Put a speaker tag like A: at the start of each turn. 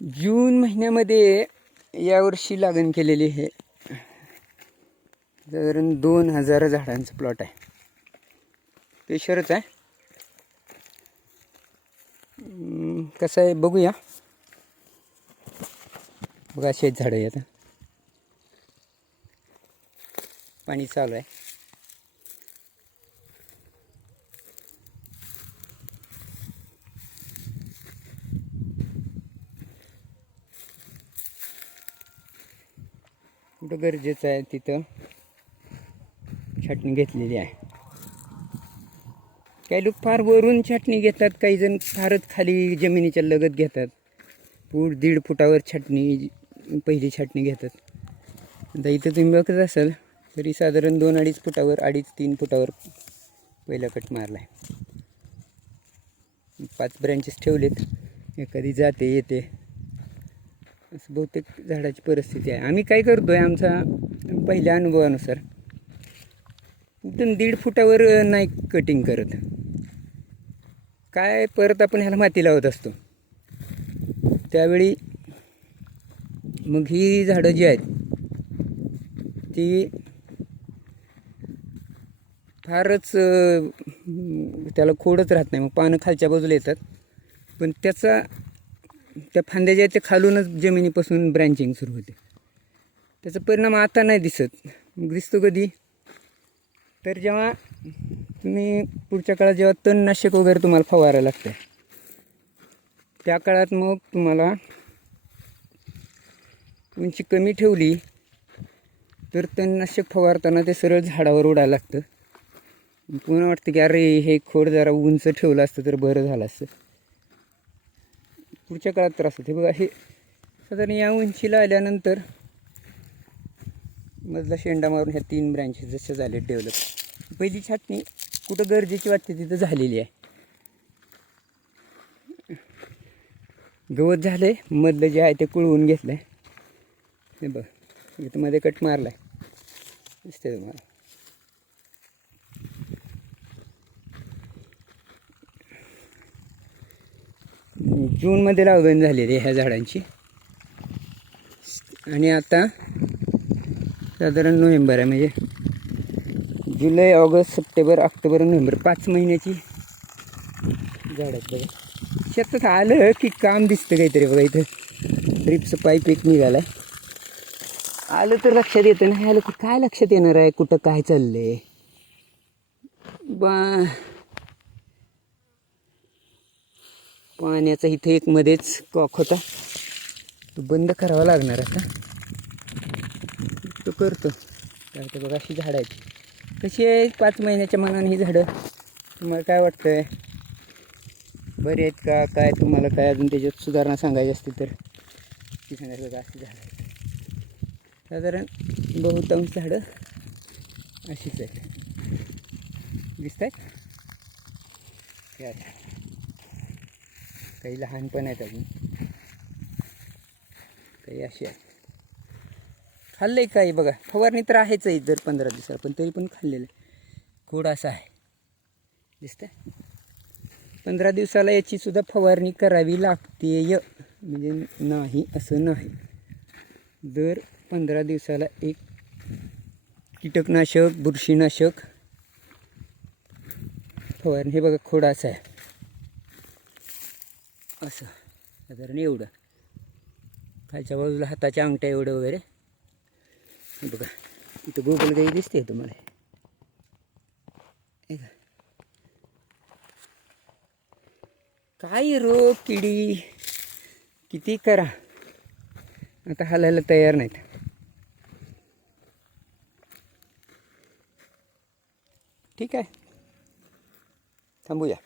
A: जून महिन्यामध्ये यावर्षी लागण केलेली हे साधारण दोन हजार झाडांचं प्लॉट आहे. पेशरच आहे. कसं आहे बघूया. बघा शेत झाडं आहे आता पाणी चालू आहे. कुठं गरजेचं आहे तिथं? छाटणी घेतलेली आहे. काही लोक फार वरून छाटणी घेतात काही जण फारच खाली जमिनीच्या लगत घेतात. पूड दीड फुटावर छाटणी पहिली छाटणी घेतात. आता इथं तुम्ही बघत असाल तरी साधारण दोन अडीच फुटावर अडीच तीन फुटावर पहिला कट मारला आहे पाच ब्रँचेस ठेवलेत. एखादी जाते येते. असं बहुतेक झाडाची परिस्थिती आहे. आम्ही काय करतो आहे आमचा पहिल्या अनुभवानुसार एकदम दीड फुटावर नाही कटिंग करत. काय परत आपण ह्याला माती लावत असतो. त्यावेळी मग ही झाडं जी आहेत ती फारच त्याला खोडच राहत नाही. मग पानं खालच्या बाजूला येतात. पण त्याचा त्या फांद्या ज्या आहेत खालूनच जमिनीपासून ब्रँचिंग सुरू होते. त्याचा परिणाम आता नाही दिसत. मग दिसतो कधी? तर जेव्हा तुम्ही पुढच्या काळात जेव्हा तणनाशक वगैरे तुम्हाला फवारायला लागतं त्या काळात मग तुम्हाला उंची कमी ठेवली तर तणनाशक फवारताना ते सरळ झाडावर उडायला लागतं. पुन्हा वाटतं की अरे हे खोड जरा उंच ठेवलं असतं तर बरं झालं असतं. पुढच्या काळात त्रास होते बघा हे साधारण या उंचीला आल्यानंतर मधला शेंडा मारून ह्या तीन ब्रँचेस जसे झाले डेव्हलप पहिली छाटणी कुठं गरजेची वाटते तिथं झालेली आहे. गवत झाले मधलं जे आहे ते कुळवून घेतलं आहे हे बघ इथं मध्ये कट मारला आहे दिसते तुम्हाला. जूनमध्ये लागण झालेली आहे ह्या झाडांची. आणि आता साधारण नोव्हेंबर आहे म्हणजे जुलै ऑगस्ट सप्टेंबर ऑक्टोबर नोव्हेंबर पाच महिन्याची झाड आहेत बघा. शेतात आलं की काम दिसतं काहीतरी बघा इथं. ड्रिपचं पाईप एक निघाला आलं तर लक्षात येतं नाही आलं काय लक्षात येणार आहे? कुठं काय चाललं आहे बा पाण्याचा इथे एक मध्येच कॉक होता. तो बंद करावा लागणार आता. तो करतो. तर बघा अशी झाडं आहेत. कशी आहे पाच महिन्याच्या मनाने ही झाडं? तुम्हाला काय वाटतं आहे बरी आहेत का? काय तुम्हाला काय अजून त्याच्यात सुधारणा सांगायची असतील तर? ती सांगायचं बघा अशी झाडं आहेत. साधारण बहुतांश झाडं अशीच आहेत. दिसत आहेत काही लहान पण आहेत अजून. काही अशी आहेत. आहे काही बघा. फवारणी तर आहेच आहे दर पंधरा दिवसाला पण तरी पण खाल्लेलं आहे. गोड असा आहे. दिसतंय? पंधरा दिवसाला याची सुद्धा फवारणी करावी लागते म्हणजे नाही असं नाही. दर पंधरा दिवसाला एक कीटकनाशक बुरशीनाशक फवारणी. हे बघा खोडाचं आहे. असं. साधारण एवढं. खालच्या बाजूला हाताच्या अंगठ्या एवढं वगैरे. बघा. इथं गोगल गाई दिसते तुम्हाला. हे का? काय रोग किडी. किती करा. आता हालायला तयार नाहीत. ठीक आहे. थांबूया.